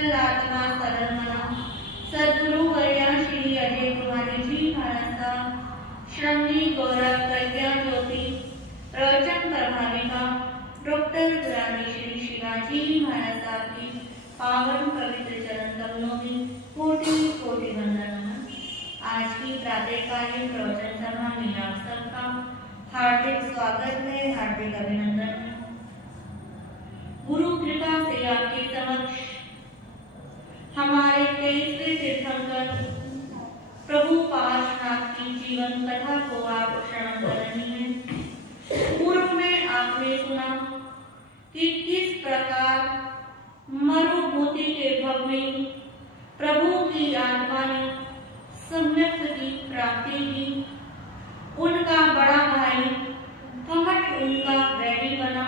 सरल आत्मा सरल मना सद्गुरु वर्या श्री अजय कुमारी जी महाराज साहब, श्रमणी गौरव प्रज्ञा ज्योति प्रवचन प्रभाविका डॉक्टर गुरामी श्री शिवाजी महाराज साहब की पावन पवित्र चरण कमलों में कोटि कोटि वंदन। आज की प्रातःकालीन प्रवचन सभा में आप सबका हार्दिक स्वागत है, हार्दिक अभिनंदन है। गुरु कृपा से आपके समक्ष हमारे 23वें तीर्थंकर प्रभु पार्श्वनाथ की जीवन कथा को आप श्रवण कर रही हैं। पूर्व में आपने सुना कि किस प्रकार मरुभूति के भव में प्रभु की आत्मा ने सम्यक की प्राप्ति की। उनका बड़ा भाई कमठ उनका वैरी बना।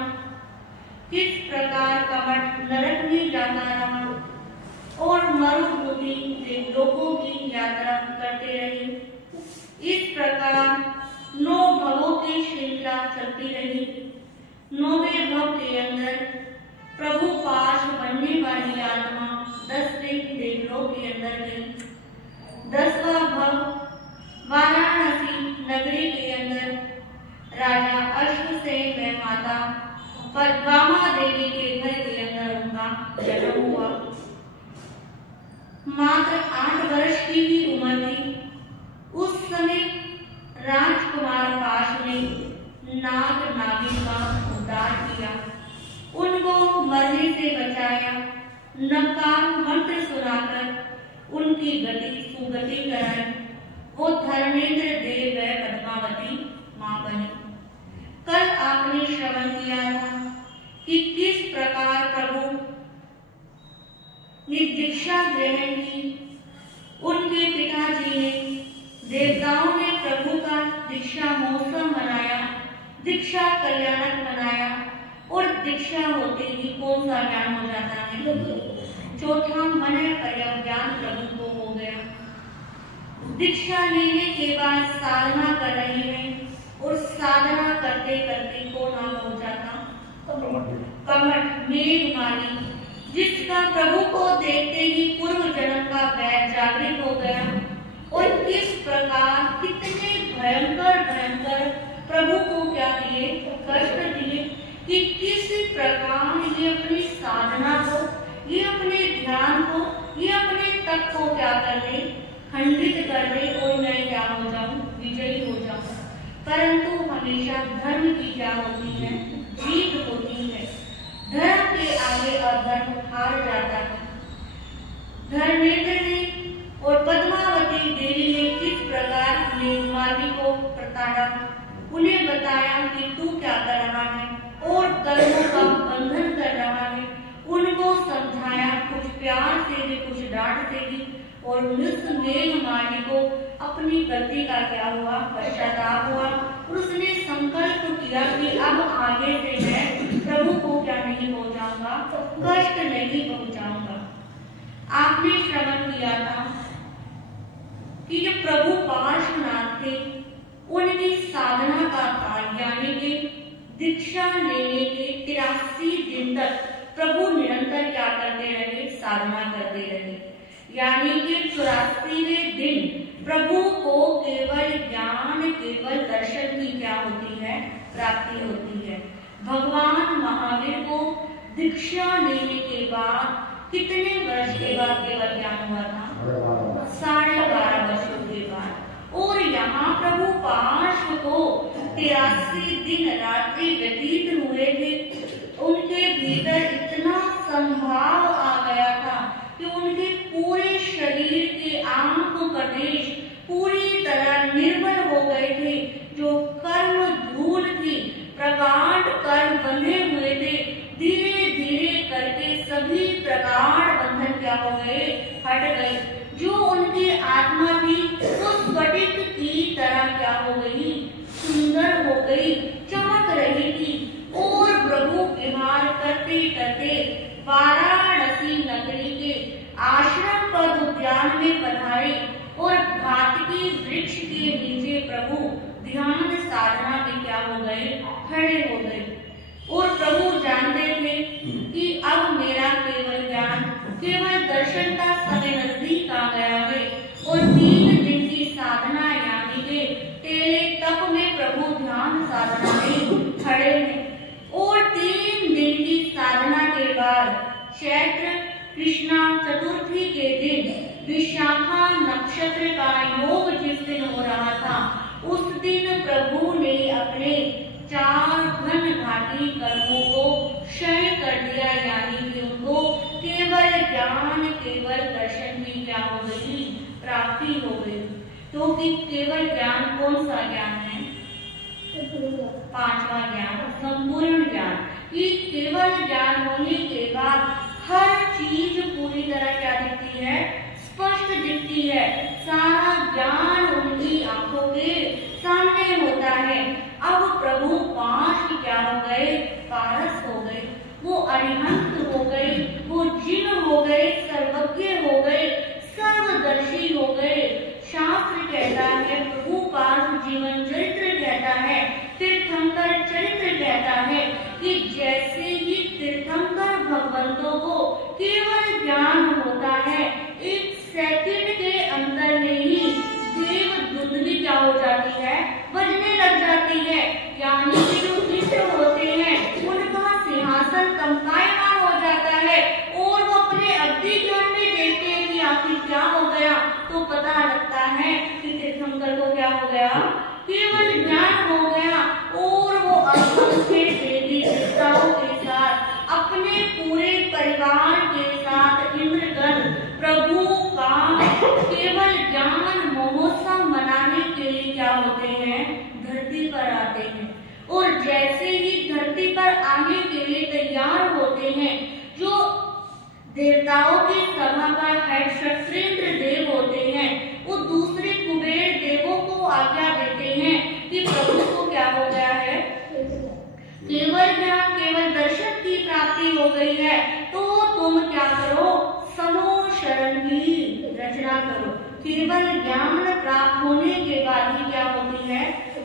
किस प्रकार कमठ नरक में जाता रहा और मरुभूमि से लोगों की यात्रा करते रहे। इस प्रकार 9 भवों की श्रृंखला चलती रही। 9वें भव के अंदर प्रभु पास बनने वाली आत्मा 10वें देवलोक के अंदर गई। 10वां भव वाराणसी नगरी के अंदर राजा अश्वसेन व माता पद्मामा देवी के घर के अंदर उनका जन्म हुआ। मात्र 8 वर्ष की भी उम्र थी। उस समय राजकुमार पाश ने नाग नागिन का उद्धार किया, उनको मरने से बचाया, नकार मंत्र सुनाकर उनकी गति सुगति कराई। वो धर्मेंद्र देव व पद्मावती मां बनी। कल आपने श्रवण किया था कि किस प्रकार प्रभु ने दीक्षा ग्रहण की। उनके पिताजी ने, देवताओं ने प्रभु का दीक्षा महोत्सव मनाया, दीक्षा कल्याणक मनाया और दीक्षा होते ही कौन सा ज्ञान हो जाता है? चौथा मन ज्ञान प्रभु को हो गया। दीक्षा लेने के बाद साधना कर रहे हैं और साधना करते करते को नाम हो जाता कमठ मेघमाली, जिसका प्रभु को देखते ही पूर्व जन्म का वैर जागृत हो गया। और किस प्रकार कितने भयंकर भयंकर प्रभु को क्या दिए? कष्ट दिए कि किस प्रकार ये अपनी साधना को, ये अपने ध्यान को, ये अपने तप को क्या कर दे? खंडित कर दे और मैं क्या हो जाऊं? विजयी हो जाऊं। परंतु हमेशा धर्म की क्या होती है? जीत होती है। धर्म के आगे अधर्म हार जाता है। धर्मेंद्र ने और पद्मावती देवी ने किस प्रकार मेघमाली को प्रताड़ा, उन्हें बताया कि तू क्या कर रहा है और कर्मों का बंधन कर रहा है। उनको समझाया, कुछ प्यार से भी, कुछ डांट से भी। और उस मेघमाली को अपनी गलती का क्या हुआ? पश्चाताप हुआ। उसने संकल्प किया कि अब आगे से मैं प्रभु को क्या नहीं पहुंचाऊंगा, कष्ट नहीं पहुंचाऊंगा। आपने श्रवण किया था कि जो प्रभु पार्श्वनाथ थे, उनकी साधना का काल यानी कि दीक्षा लेने के 83 दिन तक प्रभु निरंतर क्या करते रहे? साधना करते रहे। यानी कि 84वें दिन प्रभु को केवल ज्ञान, केवल दर्शन की क्या होती है? प्राप्ति होती है। भगवान महावीर को दीक्षा लेने के बाद कितने वर्ष के बाद केवल ज्ञान हुआ था? 12.5 वर्षों के बाद। और यहाँ प्रभु पार्श्व को 83 दिन रात्रि व्यतीत हुए थे। उनके भीतर इतना संभाव आ गया था कि उनके पूरे शरीर के आंख प्रदेश पूरी तरह निर्मल हो गए थे। जो कर्म धूल थी, प्रगाढ़ कर्म बंधे हुए थे, धीरे धीरे करके सभी प्रगाढ़ बंधन क्या हो गए? हट गए। जो उनकी आत्मा थी वो स्फटिक की तरह क्या हो गई? सुंदर हो गई, चमक रही थी। और प्रभु विहार करते करते वाराणसी नगरी के आश्रम पद उद्यान में पधारे और घाटकी केवल दर्शन का समय नजदीक आ गया है और 3 दिन की साधना यानी कि तेरे तप में प्रभु ध्यान साधना में खड़े हैं और 3 दिन की साधना के बाद चैत्र कृष्णा चतुर्थी के दिन विशाखा नक्षत्र का योग जिस दिन हो रहा था उस दिन प्रभु ने अपने 4 घन घाटी कर्मों को क्षय कर दिया, यानी कि उनको केवल ज्ञान केवल दर्शन की क्या हो गई, प्राप्ति हो गई। तो कि केवल ज्ञान कौन सा ज्ञान है? 5वां ज्ञान, संपूर्ण ज्ञान। कि केवल ज्ञान होने के बाद हर चीज पूरी तरह क्या दिखती है, स्पष्ट दिखती है। सारा ज्ञान उनकी आंखों के सामने होता है। अब प्रभु 5 क्या हो गए, पारस हो गए, वो अरिहंत हो गए, वो जिन हो गए, सर्वज्ञ हो गए, सर्वदर्शी हो गए। शास्त्र कहता है, प्रभु पार्थ जीवन चरित्र कहता है, तीर्थंकर चरित्र कहता है कि जैसे ही तीर्थंकर भगवंतों को केवल ज्ञान होता है, 1 सेकंड के अंदर में ही देव दुंदुभी क्या हो जाती है, बजने लग जाती है। यानी कि जो इंद्र होते हैं उनका सिंहासन कंपायमान हो जाता है और वो अपने अवधि ज्ञान में देखते हैं कि आखिर क्या हो गया। तो पता लगता है कि तीर्थंकर को क्या हो गया, केवल ज्ञान हो गया और वो अद्भुत से देवी देवताओं के साथ अपने पूरे परिवार के साथ इंद्रगण प्रभु का केवल ज्ञान महोत्सव मनाने के लिए क्या होते हैं, धरती पर आते हैं। और जैसे ही धरती पर आने के लिए तैयार होते हैं, जो देवताओं की सभा का हेड क्षत्रेंद्र देव होते हैं, वो दूसरे कुबेर देवों को आज्ञा देते हैं कि प्रभु को क्या हो गया है, केवल ज्ञान केवल दर्शन की प्राप्ति हो गई है। तो तुम क्या करो, समूह शरण की रचना करो। केवल ज्ञान प्राप्त होने के बाद ही क्या होती है,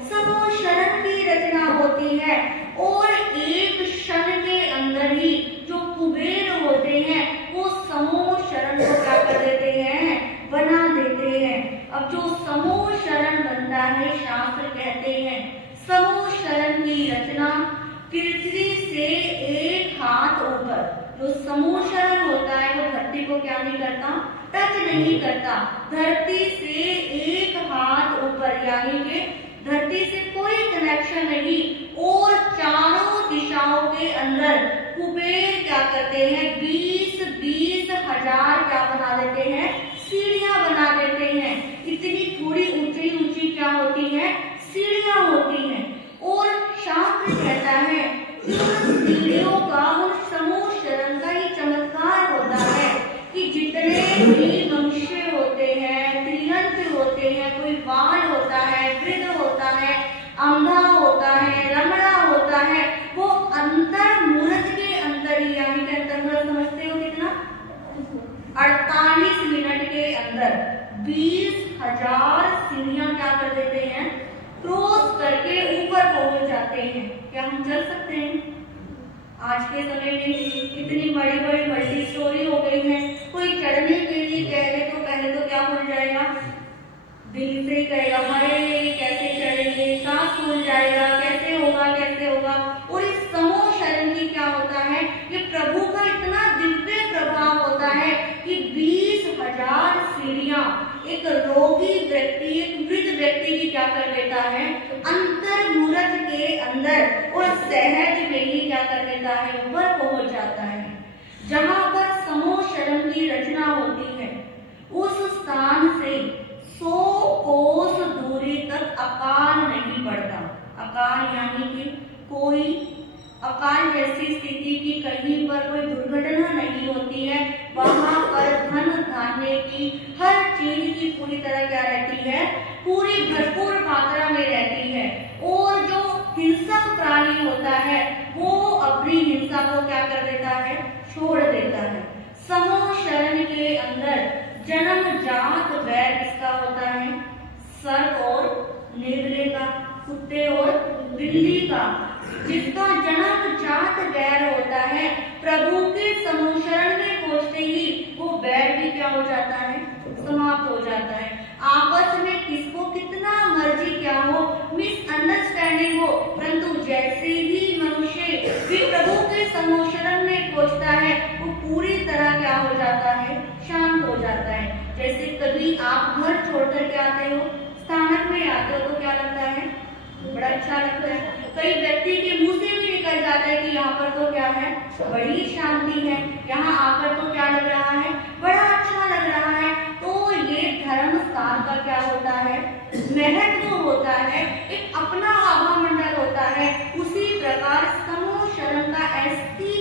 समूह शरण की रचना होती है। और एक क्षण के अंदर ही जो कुबेर होते हैं वो समूह शरण को क्या कर देते हैं, बना देते हैं। अब जो समूह शरण बनता है, शास्त्र कहते हैं समूह शरण की रचना पृथ्वी से 1 हाथ ऊपर। जो समूह शरण होता है वो धरती को क्या नहीं करता, टच नहीं करता। धरती से 1 हाथ ऊपर, यानी कि धरती से कोई कनेक्शन नहीं। और चारों दिशाओं के अंदर कुबेर क्या करते हैं, 20-20 हजार क्या बना देते हैं, सीढ़ियां बना देते हैं। इतनी थोड़ी ऊंची ऊंची क्या होती है, सीढ़ियां होती हैं। और शास्त्र कहता है उन सीढ़ियों का, उन समूह शरण का ही चमत्कार होता है कि जितने भी मनुष्य होते हैं, त्रियंत्र होते हैं, कोई बाल होता है, वृद्ध होता है, अंधा होता है, रमणा होता है, वो अंतर मूर्त के अंदर ही, यानी कि अंतर समझते हो कितना, 48 मिनट के अंदर 20,000 सीढ़ियां क्या कर देते हैं, क्रॉस करके ऊपर पहुंच जाते हैं। क्या हम चल सकते हैं? आज के समय में इतनी बड़ी बड़ी मल्टी स्टोरी हो गई है, कोई चढ़ने के लिए कह रहे तो पहले तो क्या हो जाएगा, दिल से कहेगा हाय कैसे चढ़ेंगे, सांस फूल जाएगा, कैसे होगा कैसे होगा। और इस समूह शरण की क्या होता है, ये प्रभु का इतना दिव्य प्रभाव होता है कि 20,000 सीढ़ियां एक रोगी व्यक्ति, एक वृद्ध व्यक्ति की क्या कर लेता है, अंतर मूर्त के अंदर और सहज में ही क्या कर लेता है, ऊपर पहुंच जाता है। जहां पर समूह शरण की रचना होती है उस स्थान से 100 कोस दूरी तक अकाल नहीं पड़ता। अकाल यानी कि कोई अकाल जैसी स्थिति की कहीं पर कोई दुर्घटना नहीं होती है। वहां पर धन धान्य की हर चीज की पूरी तरह क्या रहती है, पूरी भरपूर मात्रा में रहती है। और जो हिंसक प्राणी होता है वो अपनी हिंसा को क्या कर देता है, छोड़ देता है। समूह शरण के अंदर जन्म जात वैर किसका होता है, सर्प और नेवले का, कुत्ते और बिल्ली का। जिसका जन्म जात वैर होता है, प्रभु के समूह शरण में पहुंचते ही क्या हो जाता है, समाप्त हो जाता है। आपस में किसको कितना मर्जी क्या हो, मिसअंडरस्टैंडिंग हो, परंतु जैसे ही मनुष्य भी प्रभु के समूह शरण में पहुंचता है वो पूरी तरह क्या हो जाता है, शांत हो जाता है। जैसे कभी आप घर छोड़कर के आते हो, स्थानक में आते हो तो क्या लगता है, बड़ा अच्छा लगता है। कई व्यक्ति के मुंह से भी निकल जाता है कि यहाँ पर तो क्या है, बड़ी शांति है, यहाँ आकर तो क्या लग रहा है, बड़ा अच्छा लग रहा है। तो ये धर्म स्थान का क्या होता है, महत्व होता है, एक अपना आभा मंडल होता है। उसी प्रकार समूह शरण का ऐसी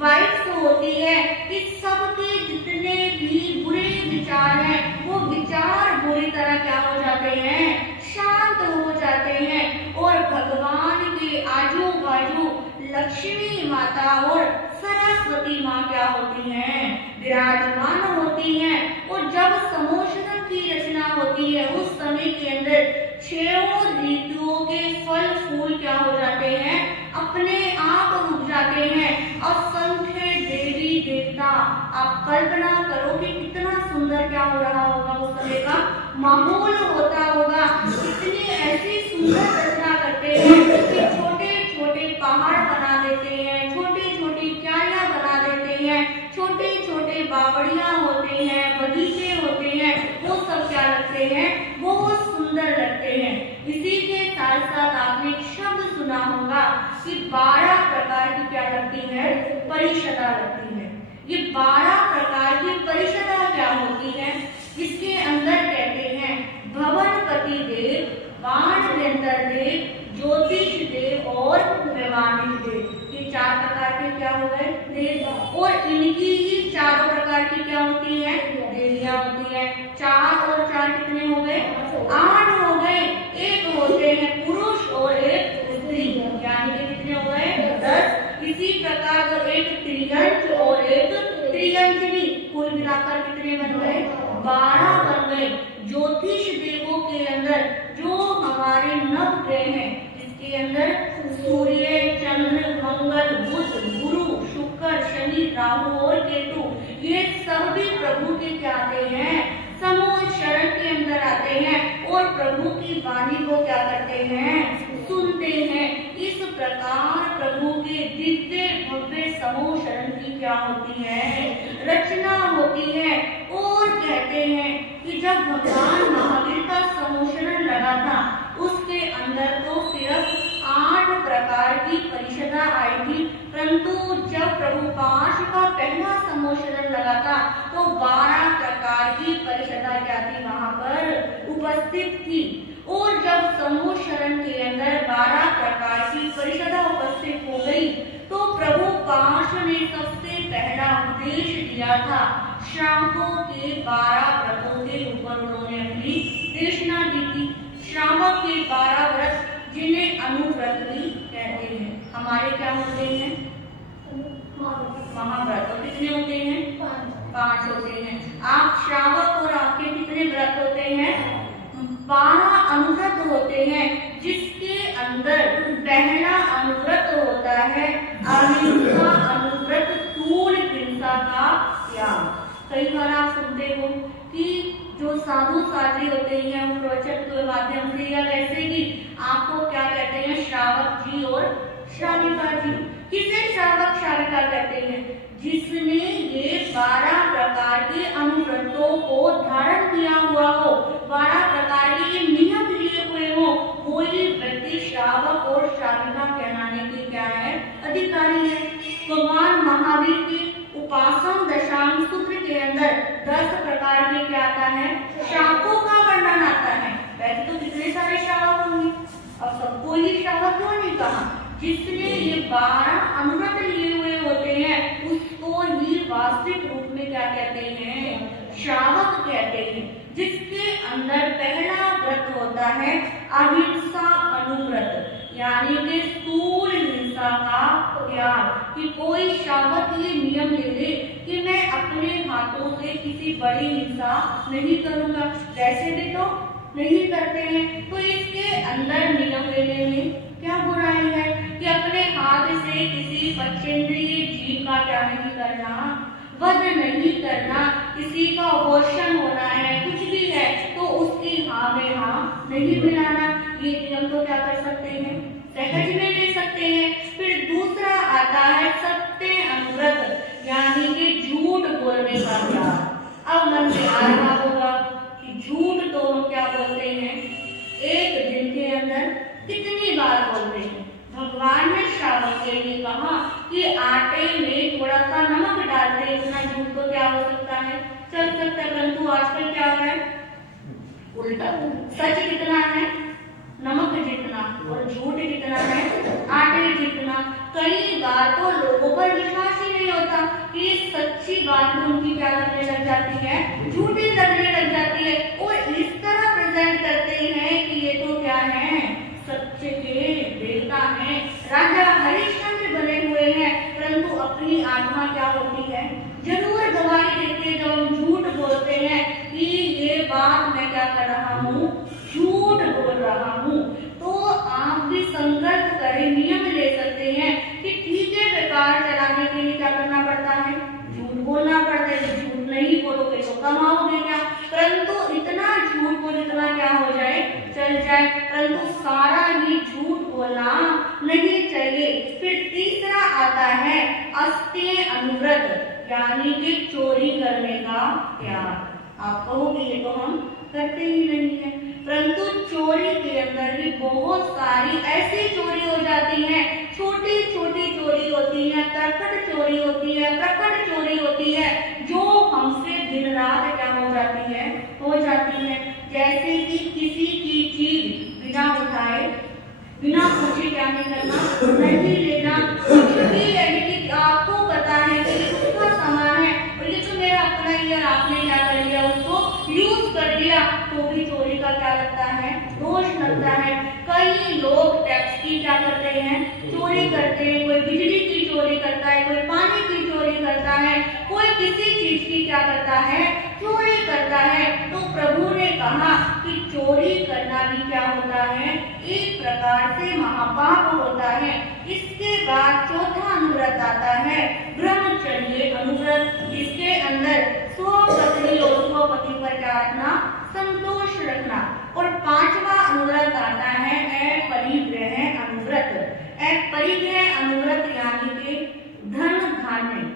वाइब्स होती है कि सबके जितने भी बुरे विचार हैं वो विचार बुरी तरह क्या हो जाते हैं, शांत हो जाते हैं। और भगवान के आजू बाजू लक्ष्मी माता और सरस्वती माँ क्या होती हैं, विराजमान होती हैं। और जब समूह शरण की रचना होती है उस समय के अंदर 6 ऋतुओं के फल फूल क्या हो जाते हैं, अपने आप उग जाते हैं। असंख्य देवी देवता, आप कल्पना करो कि कितना सुंदर क्या हो रहा होगा, उस समय का माहौल होता होगा। इतनी ऐसी सुंदर रचना करते हैं कि छोटे छोटे पहाड़ बना देते हैं, छोटी छोटी क्यारियां बना देते हैं, छोटे छोटे बावड़ियां होते हैं, बगीचे होते हैं, वो सब क्या लगते हैं, बहुत सुंदर लगते हैं। इसी के साथ साथ आपने एक शब्द सुना होगा कि 12 प्रकार की क्या लगती है, परिषदा लगती है। ये 12 प्रकार की परिषदा क्या होती है, इसके अंदर कहते हैं भवनपति देव, बाणव्यंतर देव, ज्योतिष देव और वैमानिक देव। ये 4 प्रकार के क्या हो गए, देव। और इनकी ही 4 प्रकार की क्या होती है, देवियां होती है। 4 और 4 कितने हो गए, 8 हो गए। एक होते हैं पुरुष और एक स्त्री, यानी कि कितने हो गए, 10। इसी प्रकार एक त्रियंच और एक त्रियंचनी, कुल मिलाकर कितने बन गए, 12 बन गए। ज्योतिष देवों के अंदर जो हमारे नव ग्रह हैं, इसके अंदर सूर्य, चंद्र, मंगल, बुध, गुरु, शुक्र, शनि, राहु और केतु, ये सब भी प्रभु के क्या आते हैं, समूह शरण के अंदर आते हैं और प्रभु की वाणी को क्या करते हैं, सुनते हैं। इस प्रकार प्रभु के दिव्य भव्य समूह शरण की क्या होती है, रचना होती है। और कहते हैं कि जब भगवान महावीर का समूह शरण लगा था उसके अंदर तो सिर्फ 8 प्रकार की परिषदा आई थी, परंतु जब प्रभु पाश का पहला समूह शरण लगा था तो 12 प्रकार की परिषदा क्या थी, वहां पर उपस्थित थी। और जब समूह शरण के अंदर 12 प्रकार की परिषदा उपस्थित हो गई तो प्रभु पाश ने सबसे पहला उपदेश दिया था। श्रावकों के 12 व्रतों के ऊपर उन्होंने अपनी देशना दी थी। श्रावक के 12 व्रत जिन्हें अनुव्रत भी कहते हैं, हमारे क्या होते हैं, महाव्रत। और कितने होते हैं, 5 होते हैं। आप श्रावक और आपके कितने व्रत होते हैं, 12 अनुव्रत होते हैं, जिसके अंदर पहला अनुव्रत होता है अहिंसा अनुव्रत, स्थूल हिंसा का त्याग। कई बार आप सुनते हो कि जो साधु साध्वी होते हैं वो प्रवचन के माध्यम से या वैसे ही आपको क्या कहते हैं, श्रावक जी और श्राविका जी। किसे श्रावक श्राविका कहते हैं, जिसने ये 12 प्रकार के अनुव्रतों को धारण किया हुआ हो, 12 प्रकार के नियम लिए हुए हो, कोई व्यक्ति श्रावक और श्राविका कहलाने के क्या है, अधिकारी है। भगवान महावीर के उपासना दशांग सूत्र के अंदर 10 प्रकार के क्या आता है, श्रावकों का वर्णन आता है। वैसे तो कितने सारे श्रावक होंगे, अब सबको ही श्रावक क्यों नहीं कहा, जिसने ये 12 अनुव्रत लिए हुए होते हैं उसको ही वास्तविक रूप में क्या कहते हैं, श्रावक कहते हैं। जिसके अंदर पहला व्रत होता है अहिंसा अनुव्रत, यानी कि स्थूल हिंसा का त्याग। कि कोई श्रावक ये नियम ले ले कि मैं अपने हाथों से किसी बड़ी हिंसा नहीं करूंगा, वैसे भी तो नहीं करते हैं, तो इसके अंदर नियम लेने में क्या बुराई है कि अपने हाथ से किसी पश्चेंद्रिय जीव का क्या नहीं करना, वध नहीं करना, किसी का अबॉर्शन होना है, कुछ भी है, तो उसकी हाँ में हाँ नहीं मिलाना। ये नियम तो क्या कर सकते हैं, सहज में ले सकते हैं। फिर दूसरा आता है सत्य अनुव्रत, यानी कि झूठ बोलने का त्याग। अब मन में आ रहा होगा कि झूठ तो हम क्या बोलते हैं, एक दिन के अंदर कितनी बार बोलते हैं। भगवान ने श्रावक के लिए कहा कि आटे में थोड़ा सा नमक डाल दे, इतना झूठ तो क्या हो सकता है, चल सकता है। परंतु आजकल क्या हो रहा है, उल्टा। सच कितना है, नमक जितना, और झूठ कितना है, आटे जितना। कई बार तो लोगों पर विश्वास ही नहीं होता कि सच्ची बात में उनकी क्या लगने लग जाती है, झूठी लगने लग जाती है, और इस तरह प्रेजेंट करते हैं कि ये तो क्या है, सत्य के देवता हैं, राजा हरिश्चंद्र बने हुए हैं। परंतु अपनी आत्मा क्या होती है, जरूर गवाही देते हैं। जब हम झूठ बोलते हैं कि ये बात मैं क्या कर रहा हूँ, झूठ बोल रहा हूँ, तो आप भी संकल्प करें, नियम ले सकते हैं कि ठीक है, व्यापार चलाने के लिए क्या करना पड़ता है, झूठ बोलना पड़ता है। झूठ नहीं बोलोगे तो कमाओगे क्या। परंतु इतना झूठ बोले इतना क्या हो जाए, चल जाए, परंतु सारा ही झूठ बोलना नहीं चाहिए। फिर तीसरा आता है अस्तेय अनुव्रत, यानी कि चोरी करने का त्याग। आप कहोगे ये तो हम करते ही नहीं है, परंतु चोरी के अंदर भी बहुत सारी ऐसी चोरी हो जाती है। छोटी छोटी चोरी होती है, तरकट चोरी होती है, प्रकट चोरी होती है, जो हमसे दिन रात क्या हो जाती है, हो जाती है। जैसे कि किसी की चीज बिना उठाए, बिना पूछे क्या नहीं करना, नहीं लेना। कुछ भी यदि आपको पता है कि उसका सामान है और ये तो मेरा अपना ही है, आपने क्या कर लिया, उसको यूज कर दिया, तो भी चोरी का क्या लगता है, दोष लगता है। कई लोग टैक्स की क्या करते हैं, चोरी करते हैं। कोई बिजली की चोरी करता है, कोई पानी की चोरी करता है, कोई किसी चीज की क्या करता है, चोरी करता है। तो प्रभु ने कहा कि चोरी करना भी क्या होता है, एक प्रकार से महापाप होता है। इसके बाद चौथा अनुव्रत आता है ब्रह्मचर्य अनुव्रत, जिसके अंदर स्वपत्नी और स्वपति पर क्या रखना, संतोष रखना। और पांचवा अनुव्रत आता है अपरिग्रह अनुव्रत। अपरिग्रह अनुव्रत यानी कि धन धान्य,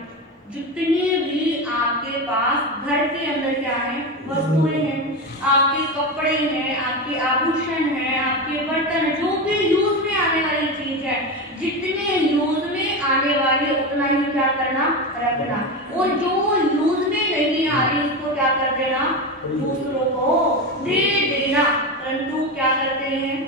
जितनी भी आपके पास घर के अंदर क्या है, वस्तुएं हैं, आपके कपड़े हैं, आपके आभूषण हैं, आपके बर्तन, जो भी यूज में आने वाली चीज है, जितने यूज में आने वाले उतना ही क्या करना, रखना। और जो यूज में नहीं आ रही उसको क्या कर देना, दूसरों को दे देना। परंतु क्या करते हैं,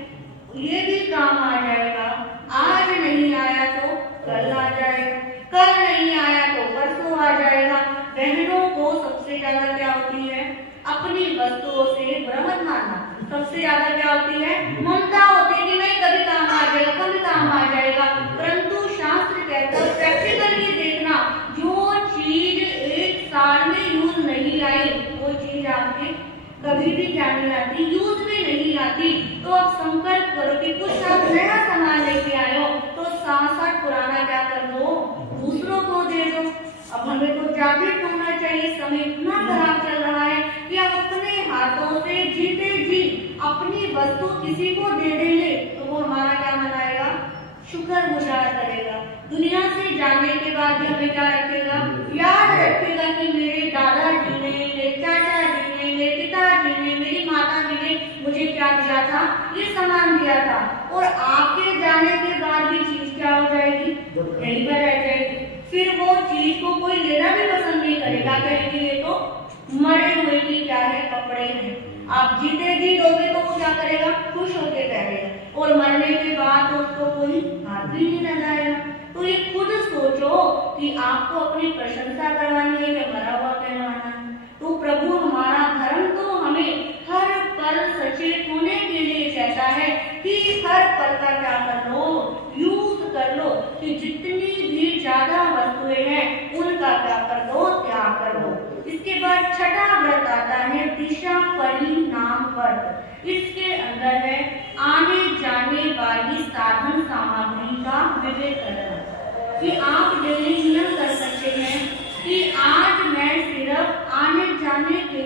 ये भी काम आ जाएगा, आज नहीं आया तो कल आ जाएगा, कल नहीं आया तो परसों आ जाएगा। बहनों को सबसे ज्यादा क्या होती है, अपनी वस्तुओं से भ्रमत मानना। सबसे ज्यादा क्या होती है, ममता होती है कि नहीं कभी काम आ जाएगा, कभी काम आ जाएगा। परंतु शास्त्र कहता है प्रैक्टिकली देखना, जो चीज एक साल में यूज नहीं आई वो चीज आपके कभी भी क्या नहीं आती, यूज में नहीं आती। तो आप संकल्प करो कि कुछ आप नया सामान लेके आए हो तो साथ पुराना क्या कर दो, दूसरों को दे दो। अब हमें तो जागृत होना चाहिए, समय इतना खराब चल रहा है कि आप अपने हाथों से जीते जी अपनी वस्तु किसी को दे देंगे तो वो हमारा क्या मनाएगा, शुक्र गुजार करेगा। दुनिया से जाने के बाद भी हमें क्या रखेगा, याद रखेगा कि मेरे दादाजी ने, मेरे चाचा जी ने, मेरे पिताजी ने, मेरी माता जी ने मुझे क्या दिया था, ये सामान दिया था। और आपके जाने के बाद भी चीज क्या हो जाएगी, यहीं पर रह जाएगी। फिर वो चीज को कोई लेना भी पसंद नहीं करेगा, कहेंगे ये तो मरे हुए की क्या है, कपड़े हैं। आप जीते जी दोगे तो वो क्या करेगा, खुश होकर कहेगा, और मरने के बाद तो उसको कोई हाथ भी नहीं लगाएगा। तो ये खुद सोचो कि आपको अपनी प्रशंसा करवानी है या मरा हुआ कहलाना है। तो प्रभु हमारा धर्म तो हमें हर पल सचेत होने के लिए कहता है कि हर पल का क्या कर लो, यूज कर लो, कि जितनी भी ज्यादा वस्तुएं हैं उनका क्या कर दो, त्याग कर दो। इसके बाद छठा व्रत आता है दिशा परिणाम व्रत। इसके अंदर है आने जाने वाली साधन सामग्री का विवेक करना, कि आप डेली नियम कर सकते हैं कि आज मैं सिर्फ आने जाने के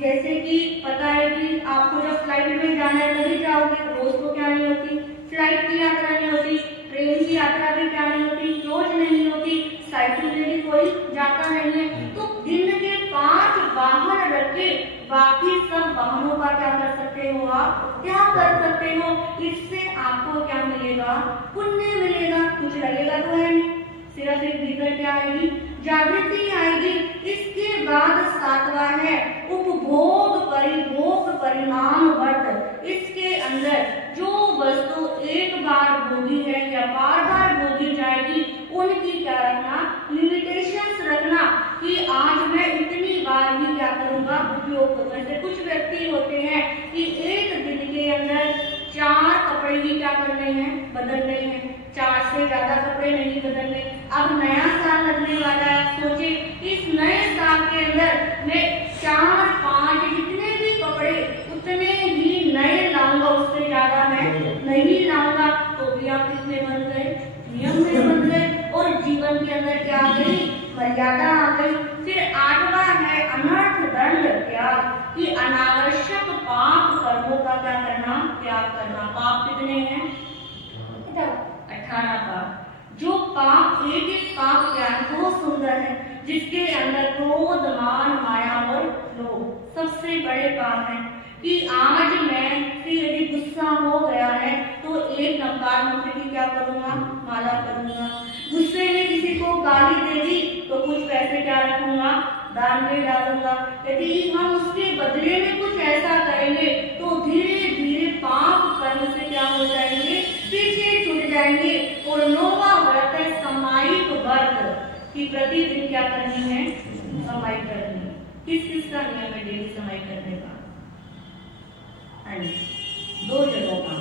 जैसे कि पता है कि आपको जब फ्लाइट में जाना है तभी जाओगे, रोज तो क्या नहीं होती, फ्लाइट की यात्रा नहीं होती, ट्रेन की यात्रा भी क्या नहीं होती, रोज नहीं होती, साइकिल में भी कोई जाता नहीं है। तो दिन के 5 वाहन रखे बाकी सब वाहनों का क्या कर सकते हो, आप क्या कर सकते हो, इससे आपको क्या मिलेगा, पुण्य मिलेगा, कुछ लगेगा तो है नहीं, सिर्फ एक भीतर क्या आएगी, जागृति आएगी। इसके बाद 7वां है उपभोग परिभोग परिणाम वर्त। इसके अंदर जो वस्तु एक बार भोगी है या बार भोगी जाएगी, उनकी क्या रखना, लिमिटेशंस रखना कि आज मैं इतनी बार ही क्या करूंगा, उपयोग करूंगा। जैसे कुछ व्यक्ति होते हैं कि एक दिन के अंदर 4 कपड़े ही क्या करने हैं, बदलने हैं, 4 से ज्यादा कपड़े नहीं बदलने। अब नया साल लगने वाला है, सोचे इस नए साल के अंदर मैं 4-5 जितने भी कपड़े उतने ही नए लाऊंगा, उससे ज्यादा मैं नहीं लाऊंगा। तो भी आप इसमें बन गए, नियम में बन गए और जीवन के अंदर क्या आ गई, मर्यादा आ गई। फिर 8वां है अनर्थ दंड त्याग, कि अनावश्यक पाप कर्मों का क्या करना, त्याग करना। पाप कितने हैं, 18 पाप। जो पाप एक पाप क्या है, बहुत सुंदर है, जिसके अंदर क्रोध मान माया और लोभ सबसे बड़े पाप है। कि आज मैं यदि गुस्सा हो गया है तो एक नमकार मंत्र की क्या करूंगा, माला करूंगा। गुस्से में किसी को गाली दे दी तो कुछ पैसे क्या रखूंगा, दान में डालूंगा। यदि हम उसके बदले में कुछ ऐसा करेंगे तो धीरे धीरे पाप कर्म से क्या हो जाएंगे, पीछे छूट जाएंगे। और 9वां व्रत है समायिक व्रत, कि प्रतिदिन क्या करनी है, समाई करनी। किस किस का नियम है डेली समाई करने का, 2 जगहों का।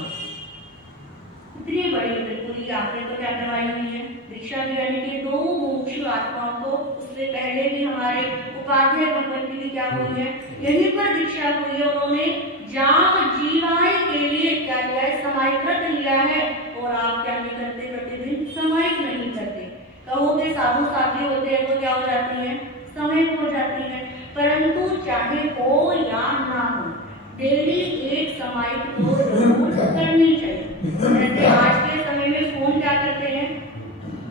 इतनी बड़ी पूरी आपने तो क्या करवाई हुई है, दीक्षा भी, यानी कि 2 मुमुक्षु आत्माओं को, उससे पहले भी हमारे उपाध्याय भगवान की भी क्या हुई है, यहीं पर दीक्षा हुई है। उन्होंने जाग जीवाई के लिए क्या लिया है, समायिक व्रत लिया है। और आप क्या नहीं करते, प्रतिदिन समायिक नहीं करते। कहोगे साधु साध्य होते हैं वो क्या हो जाती है, समायिक हो जाती है। परंतु चाहे हो या ना हो, डेली एक समायिक तो जरूर करनी चाहिए। जैसे आज के समय में फोन क्या करते हैं,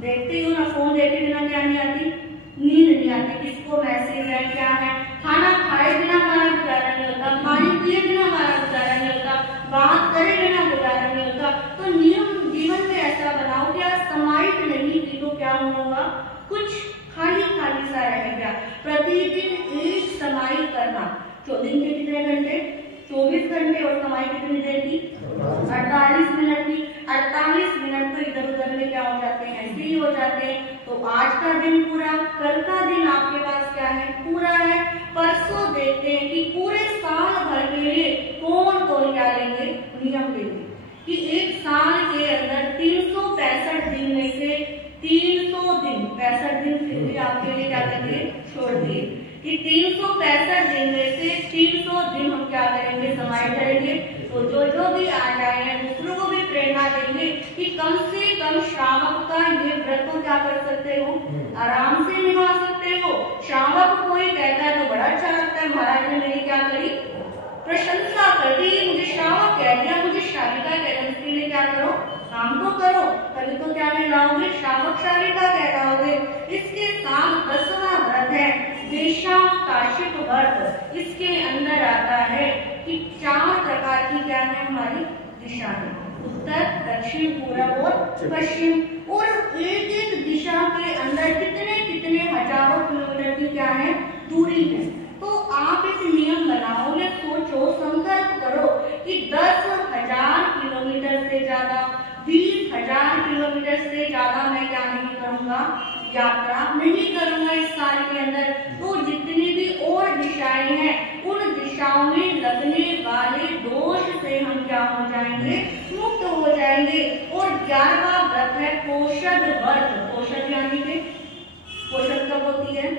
देखते हो ना, फोन देखे बिना क्या नहीं आती, नींद नहीं आती, किसको मैसेज है, क्या है, खाना खाए बिना हमारा गुजारा नहीं होता, पानी पिए बिना हमारा गुजारा नहीं होता, बात करे बिना गुजारा नहीं होता। तो नियम जीवन में ऐसा बनाओ कि समायिक नहीं की तो क्या होगा, कुछ खाली खाली सा रह गया। प्रतिदिन एक समायिक करना। दिन के कितने घंटे, 24 घंटे, और समाई कितनी देर की, 48 मिनट की। 48 मिनट तो इधर उधर में क्या हो जाते हैं, ऐसे ही हो जाते हैं। तो आज का दिन पूरा, कल का दिन आपके पास क्या है, पूरा है। परसों देखते हैं कि पूरे साल भर के लिए कौन कौन क्या लेंगे, नियम लेंगे। कि एक साल के अंदर 365 दिन में से 300 दिन, 65 दिन फिर भी आपके लिए क्या करेंगे, छोड़ दिए। कि 365 दिन में से 300 दिन हम क्या करेंगे, समाई करेंगे। तो जो भी आ जाए हैं, दूसरों को भी प्रेरणा देंगे कि कम से कम श्रावक का ये व्रत को क्या कर सकते हो, आराम से निभा सकते हो। श्रावक कोई कहता है तो बड़ा अच्छा लगता है, महाराज ने मेरी क्या करी, प्रशंसा कर दी, मुझे श्रावक कह दिया, मुझे शालिका कह दिया, इसके लिए क्या करो, काम तो करो, तभी तो क्या कहलाओगे, श्रावक शालिका कहलाओगे। इसके साथ 10वां व्रत है देशां काशिक व्रत। इसके अंदर आता है कि 4 प्रकार की क्या है हमारी दिशा है, उत्तर, दक्षिण, पूर्व और पश्चिम। और एक एक दिशा के अंदर कितने कितने हजारों किलोमीटर की क्या है, दूरी है। तो आप एक नियम बनाओगे, सोचो, संकल्प करो कि 10,000 किलोमीटर से ज्यादा, 20,000 किलोमीटर से ज्यादा मैं क्या नहीं करूंगा, यात्रा नहीं करूंगा इस साल के अंदर। तो जितनी भी और दिशाएं हैं, उन दिशाओं में लगने वाले दोष से हम क्या हो जाएंगे, मुक्त हो जाएंगे। और 11वां व्रत है पोषद व्रत। पोषद यानी कि पोषद कब होती है,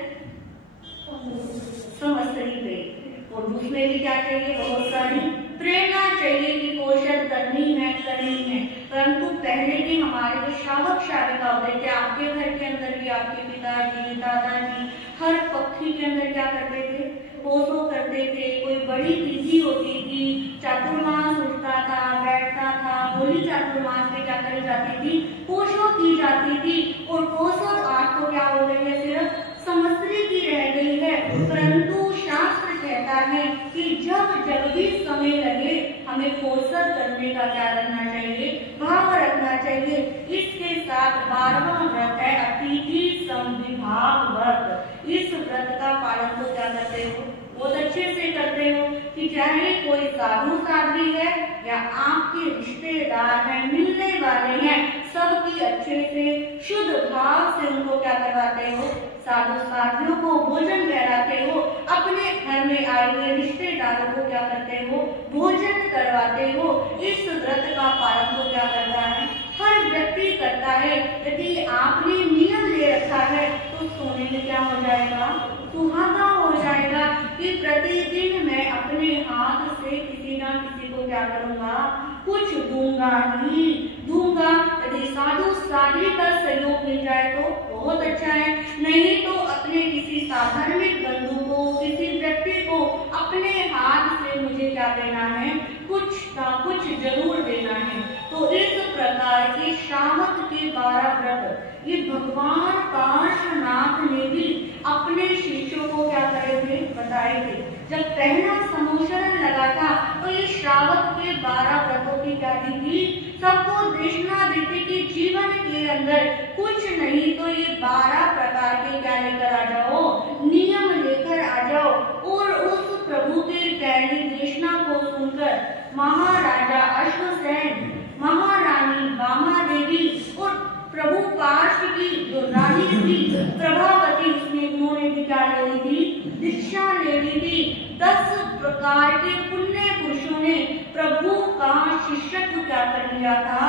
संवत्सरी में। और उसमें भी क्या चाहिए, बहुत सारी प्रेरणा चाहिए कि पोषण करनी है, करनी है। परंतु पहले भी हमारे जो श्रावक शालिका होते थे, आपके घर के अंदर भी आपके पिताजी, दादाजी हर पक्षी के अंदर क्या करते थे, पोसो करते थे। कोई बड़ी तिथि होती थी, चातुर्मास उठता था, बैठता था, होली चातुर्मास में क्या करी जाती थी, पोषो की जाती थी। और पोषो आज तो क्या हो गई है, सिर्फ संवत्सरी की रह गई है। परंतु शास्त्र कहता है कि जब भी समय लगे हमें पोषण करने का क्या रखना चाहिए, भाव रखना चाहिए। इसके साथ 12वां व्रत है अतिथि संविभाग व्रत। इस व्रत का पालन तो क्या करते हो, बहुत अच्छे से करते हो कि चाहे कोई साधु साध्वी है या आपके रिश्तेदार हैं, मिलने वाले हैं, सबकी अच्छे से शुद्ध भाव से उनको क्या करवाते हो, साधु साधियों को भोजन कराते हो। अपने घर में आए हुए रिश्तेदारों को क्या करते हो, भोजन करवाते हो। इस व्रत का पालन तो क्या करता है, हर व्यक्ति करता है। यदि आपने नियम ले रखा है तो सोने में क्या हो जाएगा, सुहागा हो जाएगा कि प्रतिदिन मैं अपने हाथ से किसी ना किसी को क्या करूंगा, कुछ दूंगा ही दूंगा। यदि साधु साध्वी का सहयोग मिल जाए तो बहुत अच्छा है, नहीं तो अपने किसी साधार्मिक बंधु को, किसी व्यक्ति को अपने हाथ से मुझे क्या देना है, कुछ ना कुछ जरूर देना है। तो इस प्रकार के श्रावक के 12 व्रत ये भगवान पार्श्वनाथ ने भी अपने शिष्यों को क्या करे थे, बताए थे। जब पहला समोशरण लगा था तो ये श्रावक के 12 व्रतों की क्या दी थी, सबको देशना दी थी कि जीवन के अंदर कुछ नहीं तो ये 12 प्रकार के क्या लेकर आ जाओ, नियम लेकर आ जाओ। और उस प्रभु के कहनी देशना को सुनकर महाराजा अश्वसेन, महारानी वामा देवी और प्रभु पार्श्व की जो रानी थी प्रभावती, उन्होंने भी क्या ले ली थी, दीक्षा ले ली थी। 10 प्रकार के पुण्य पुरुषों ने प्रभु का शिष्यत्व क्या कर लिया था,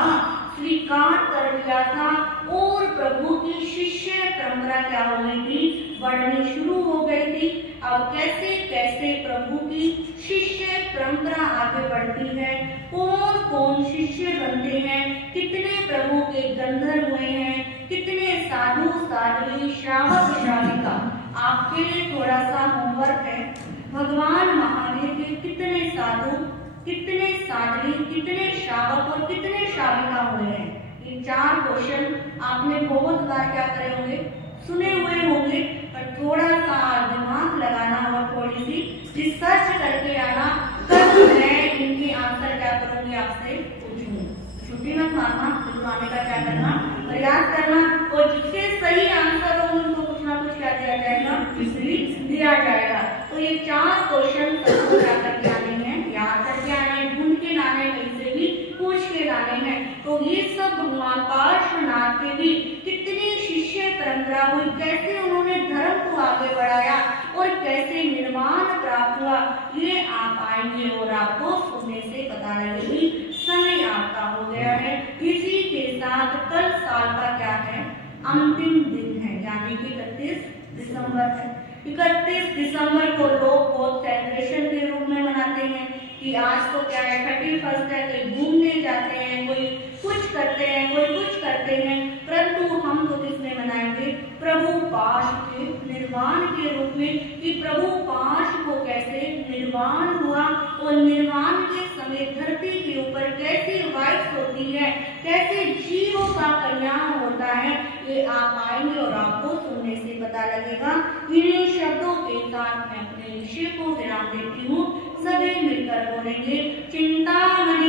स्वीकार कर लिया था। और प्रभु की शिष्य परंपरा क्या हो गई थी, बढ़नी शुरू हो गई थी। अब कैसे कैसे प्रभु की शिष्य परंपरा आगे बढ़ती है, कौन कौन शिष्य बनते हैं, कितने प्रभु के गंधर्व हुए हैं, कितने साधु साध्वी श्रावक श्राविका। आपके लिए थोड़ा सा होमवर्क है, भगवान महावीर के कितने साधु, कितने साध्वी, कितने श्रावक और कितने श्राविका हुए हैं। ये 4 क्वेश्चन आपने बहुत बार क्या करे होंगे, सुने हुए होंगे, पर थोड़ा सा दिमाग लगाना और थोड़ी सी रिसर्च करके आना, तब मैं इनके आंसर क्या करूंगी, आपसे पूछूंगी। छुट्टी मत मारना, आने का क्या करना, प्रयास करना। और जिसके सही आंसर हो उनको कुछ ना कुछ क्या दिया जाएगा, दिया जाएगा। तो ये 4 क्वेश्चन सबको क्या करके आने हैं, याद करके आने हैं, ढूंढ के लाने, कहीं से भी पूछ के लाने हैं। तो ये सब भगवान पार्श्वनाथ के भी कितनी शिष्य परंपरा हुई, कैसे उन्होंने धर्म को आगे बढ़ाया और कैसे निर्वाण प्राप्त हुआ, ये आप आएंगे और आपको सुनने से पता लगेगी। समय आपका हो गया है। इसी के साथ कल साल का क्या है, अंतिम दिन है, यानी कि 31 दिसंबर है। 31 दिसंबर को लोग बहुत सेलिब्रेशन के रूप में मनाते हैं कि आज तो क्या है, 31 है, कोई घूमने जाते हैं, कोई कुछ करते हैं, कोई कुछ करते हैं। परंतु हम तो किसमें मनाएंगे, प्रभु पार्श्व के निर्वाण के रूप में, कि प्रभु पार्श्व को कैसे निर्वाण हुआ और निर्वाण के समय धरती के ऊपर कैसी वाइब्स होती है, कैसे जीवों का कल्याण होता है, ये आप आएंगे और आपको सुनने से पता लगेगा। इन्हीं शब्दों के साथ मैं अपने विषय को विराम देती हूँ। सभी मिलकर बोलेंगे, चिंतामणि